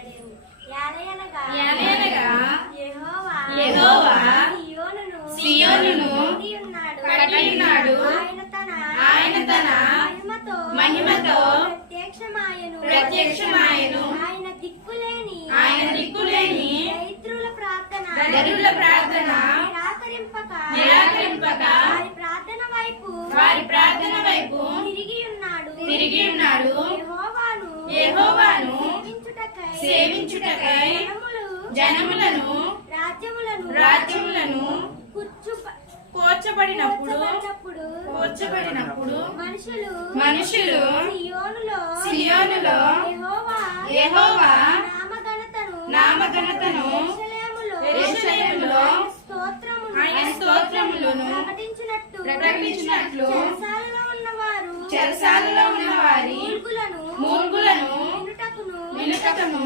అనడేము. యాలయనగా యెహోవా సియోనును కట్టి ఉన్నాడు. ఆయన తన మహిమతో ప్రత్యక్షమాయెను. ఆయన దిక్కులేని దరిద్రుల ప్రార్థన నిరాకరింపక వారి ప్రార్థన వైపు తిరిగి ఉన్నాడు. యెహోవాను సేవించుటకై జనములను రాజ్యములను కోర్చబడినప్పుడు మనుషులు సియోనులో యెహోవా నామఘనతను యెరూషలేములో ఆయన స్తోత్రములను ప్రకటించినట్లు చెరసాలలో ఉన్న వారి మూల్గులను వినుటకును